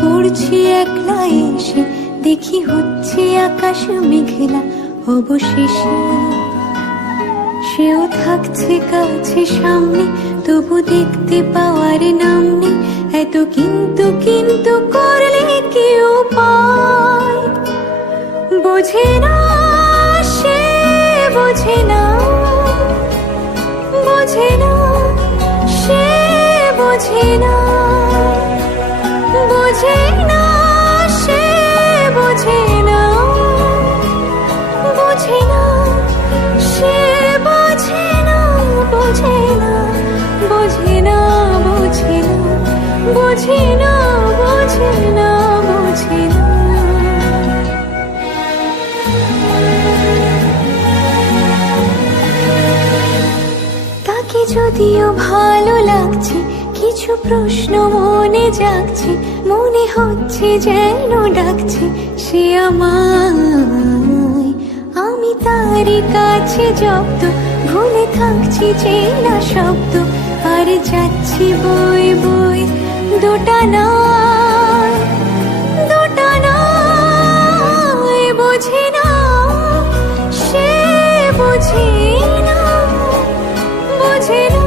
পড়ছি একলা এসে, দেখি হচ্ছে আকাশ মেঘলা অবশেষে। সেও থাকছে কাছে সামনে, তবু দেখতে পাওয়ার নাম নেই। এত কিন্তু কিন্তু করলে কেউ পায়, বোঝে না সে, বোঝে না, বোঝে না সে, বোঝে না, বোঝে না সে, বোঝে না, বোঝে না সে, বোঝে না, বোঝে না, বোঝে না, বোঝে না, বোঝে না, বোঝে না, বোঝে না। তাকে যদিও ভালো লাগছে, কিছু প্রশ্ন মনে জাগছে, মনে হচ্ছে যেন ডাকছে সে আমায়। আমি তারই কাছে জব্দ, ভুলে থাকছি চেনা শব্দ, আর যাচ্ছি বই বই দুটা নয়, দুটা নয়। বোঝে না সে, বোঝে না, বোঝে না।